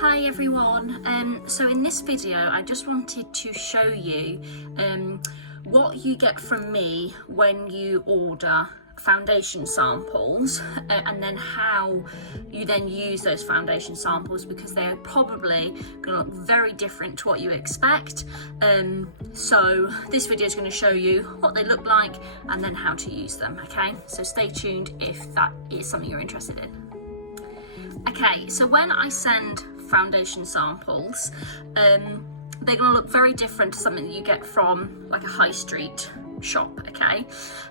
Hi everyone, so in this video I just wanted to show you what you get from me when you order foundation samples and then how you then use those foundation samples, because they're probably going to look very different to what you expect. So this video is going to show you what they look like and then how to use them. Okay, so stay tuned if that is something you're interested in. Okay, so when I send foundation samples, they're going to look very different to something that you get from like a high street shop, okay?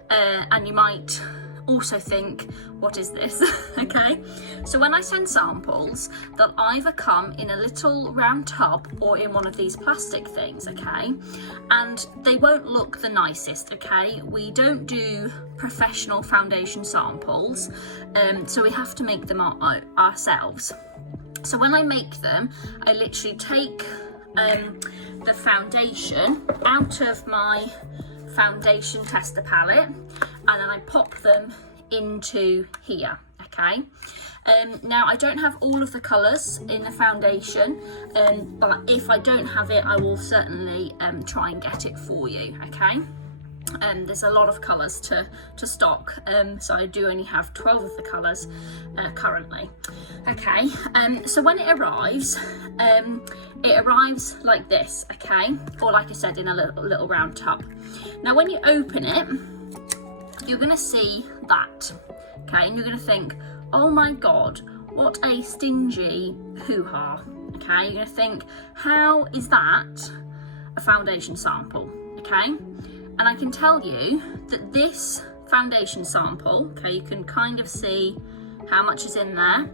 And you might also think, what is this? Okay, so when I send samples, they'll either come in a little round tub or in one of these plastic things, okay? And they won't look the nicest, okay? We don't do professional foundation samples, so we have to make them ourselves. So when I make them, I literally take the foundation out of my foundation tester palette and then I pop them into here, okay? Now I don't have all of the colours in the foundation, but if I don't have it, I will certainly try and get it for you, okay? There's a lot of colours to stock, so I do only have 12 of the colours currently. Okay, so when it arrives like this, okay, or like I said, in a little round tub. Now when you open it, you're going to see that, okay, and you're going to think, oh my god, what a stingy hoo-ha, okay? You're going to think, how is that a foundation sample, okay? And I can tell you that this foundation sample, okay, you can kind of see how much is in there,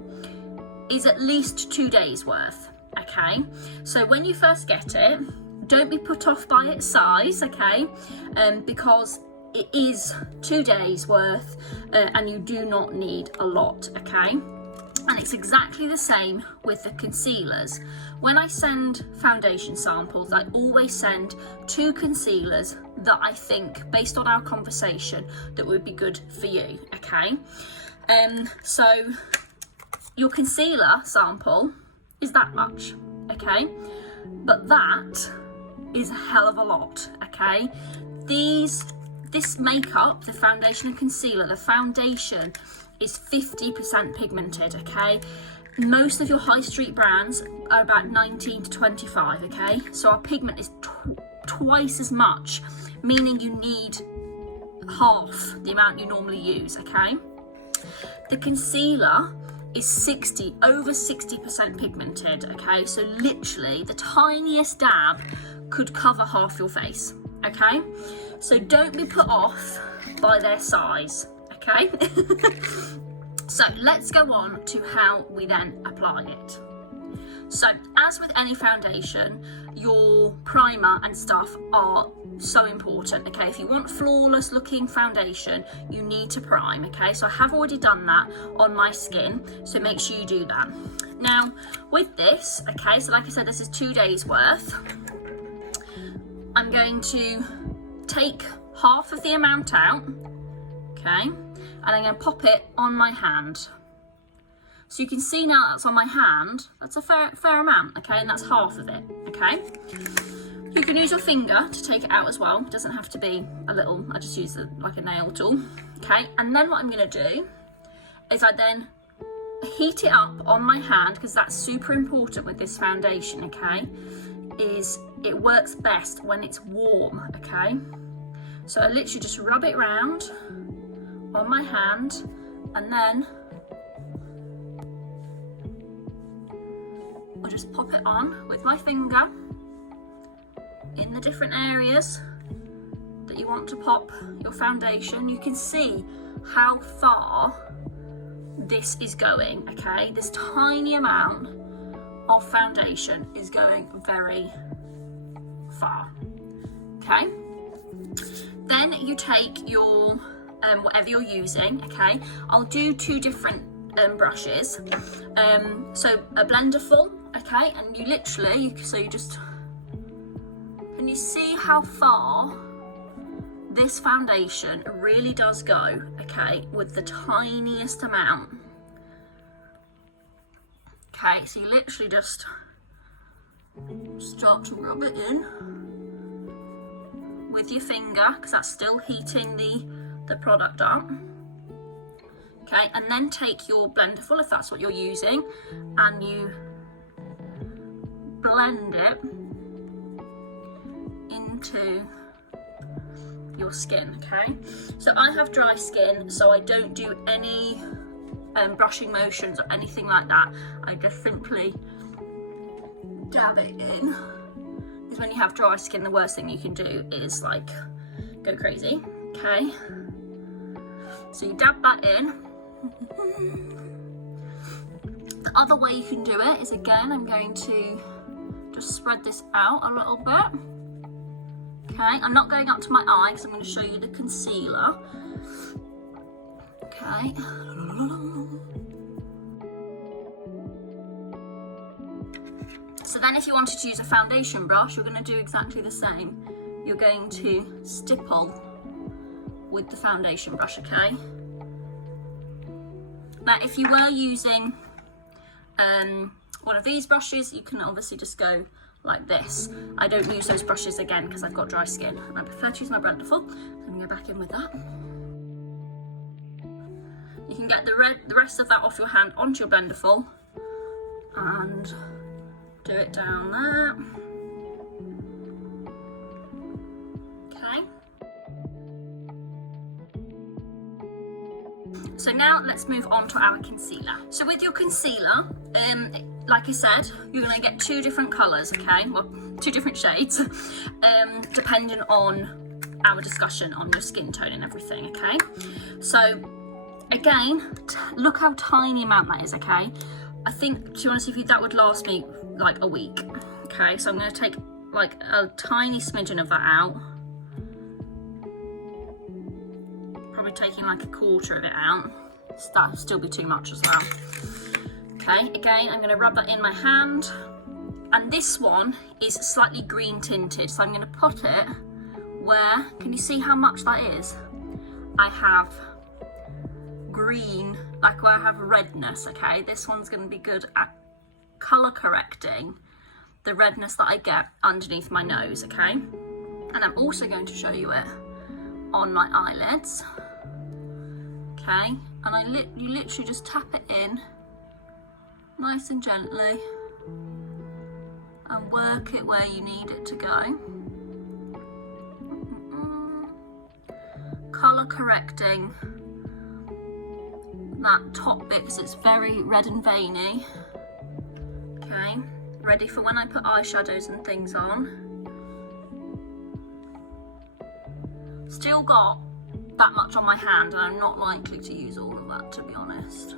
is at least 2 days worth, okay? So when you first get it, don't be put off by its size, okay? Because it is 2 days worth and you do not need a lot, okay? And it's exactly the same with the concealers. When I send foundation samples, I always send 2 concealers that I think, based on our conversation, that would be good for you, okay? So your concealer sample is that much, okay? But that is a hell of a lot, okay? This makeup, the foundation and concealer, the foundation is 50% pigmented, okay? Most of your high street brands are about 19 to 25, okay? So our pigment is twice as much, meaning you need half the amount you normally use, okay? The concealer is over 60% pigmented, okay? So literally the tiniest dab could cover half your face, okay? So don't be put off by their size, okay? So let's go on to how we then apply it. So as with any foundation, your primer and stuff are so important, okay? If you want flawless looking foundation, you need to prime, okay? So I have already done that on my skin, so make sure you do that. Now with this, okay, so like I said, this is 2 days worth. I'm going to take half of the amount out, okay? And I'm going to pop it on my hand. So you can see now that's on my hand, that's a fair amount, okay? And that's half of it, okay? You can use your finger to take it out as well. It doesn't have to be a little, I just use like a nail tool, okay? And then what I'm going to do is I then heat it up on my hand, because that's super important with this foundation, okay? Is it works best when it's warm, okay? So I literally just rub it round on my hand, and then I'll just pop it on with my finger in the different areas that you want to pop your foundation. You can see how far this is going, okay? This tiny amount of foundation is going very far, okay? Then you take your whatever you're using, okay? I'll do 2 different brushes. So a blender full, okay? And you literally, can you see how far this foundation really does go, okay? With the tiniest amount. Okay, so you literally just start to rub it in with your finger, because that's still heating the product up. Okay, and then take your blenderful, if that's what you're using, and you blend it into your skin. Okay, so I have dry skin, so I don't do any brushing motions or anything like that. I just simply dab it in, because when you have dry skin, the worst thing you can do is like go crazy. Okay, so you dab that in. The other way you can do it is, again, I'm going to just spread this out a little bit. Okay, I'm not going up to my eye because I'm going to show you the concealer. Okay. So then if you wanted to use a foundation brush, you're going to do exactly the same. You're going to stipple with the foundation brush, okay? Now, if you were using one of these brushes, you can obviously just go like this. I don't use those brushes again because I've got dry skin, and I prefer to use my blenderful. Let me go back in with that. You can get the rest of that off your hand onto your blenderful and do it down there. Okay. So now let's move on to our concealer. So with your concealer, like I said, you're going to get two different colours, okay? Well, two different shades, depending on our discussion on your skin tone and everything, okay? So again, look how tiny amount that is, okay? I think, to be honest with you, that would last me like a week, okay? So I'm going to take like a tiny smidgen of that out. Probably taking like a quarter of it out. That'll still be too much as well. Okay, again, I'm going to rub that in my hand. And this one is slightly green tinted, so I'm going to put it where, can you see how much that is? I have green, like where I have redness, okay? This one's going to be good at colour correcting the redness that I get underneath my nose, okay? And I'm also going to show you it on my eyelids, okay? And you literally just tap it in nice and gently and work it where you need it to go. Colour correcting that top bit because it's very red and veiny. Okay, ready for when I put eyeshadows and things on. Still got that much on my hand, and I'm not likely to use all of that, to be honest.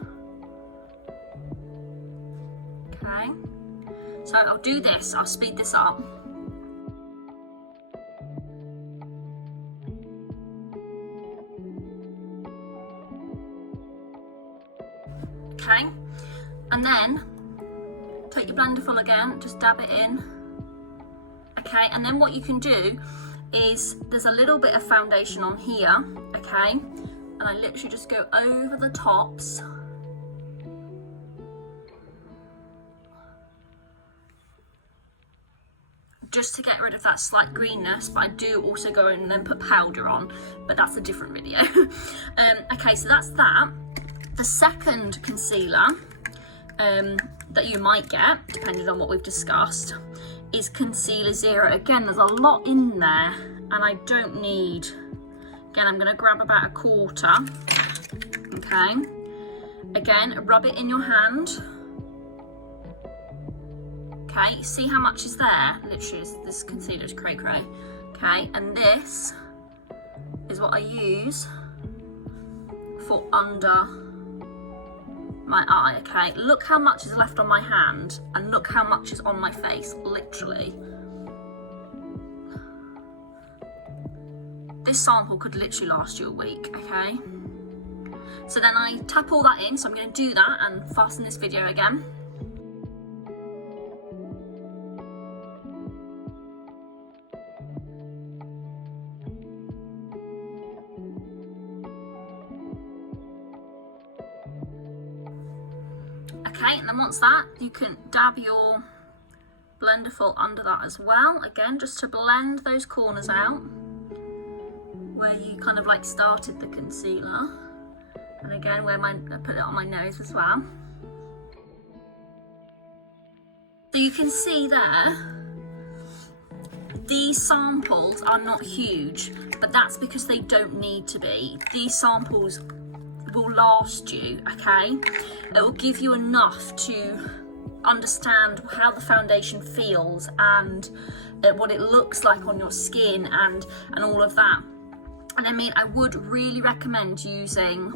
Okay, so I'll do this, I'll speed this up. Okay, and then take your blenderful again, just dab it in. Okay, and then what you can do is, there's a little bit of foundation on here, okay, and I literally just go over the tops. Just to get rid of that slight greenness, but I do also go in and then put powder on, but that's a different video. Okay, so that's that. The second concealer that you might get, depending on what we've discussed, is Concealer Zero. Again, there's a lot in there, and I don't need, again, I'm gonna grab about a quarter, okay? Again, rub it in your hand. Okay, see how much is there? Literally, this concealer is cray cray. Okay, and this is what I use for under my eye, okay? Look how much is left on my hand, and look how much is on my face, literally. This sample could literally last you a week, okay? So then I tap all that in, so I'm gonna do that and fasten this video again. Okay, and then once that, you can dab your Blenderful under that as well, again just to blend those corners out where you kind of like started the concealer, and again where I put it on my nose as well. So you can see there, these samples are not huge, but that's because they don't need to be. These samples will last you, okay? It will give you enough to understand how the foundation feels and what it looks like on your skin and all of that. And I mean, I would really recommend using,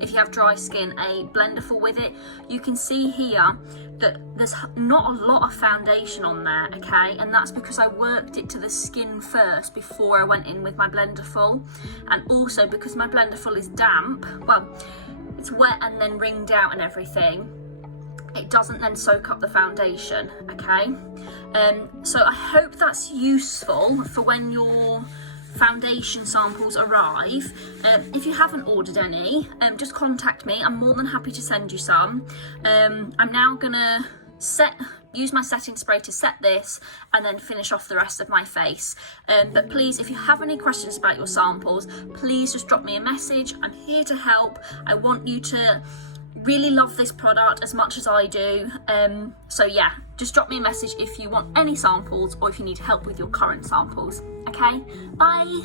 if you have dry skin, a Blenderful with it. You can see here that there's not a lot of foundation on there, okay? And that's because I worked it to the skin first before I went in with my Blenderful. And also because my Blenderful is damp, well, it's wet and then ringed out and everything, it doesn't then soak up the foundation, okay? So I hope that's useful for when your foundation samples arrive. If you haven't ordered any, just contact me. I'm more than happy to send you some. I'm now gonna use my setting spray to set this and then finish off the rest of my face. But please, if you have any questions about your samples, please just drop me a message. I'm here to help. I want you to really love this product as much as I do. So yeah, just drop me a message if you want any samples or if you need help with your current samples. Okay, bye.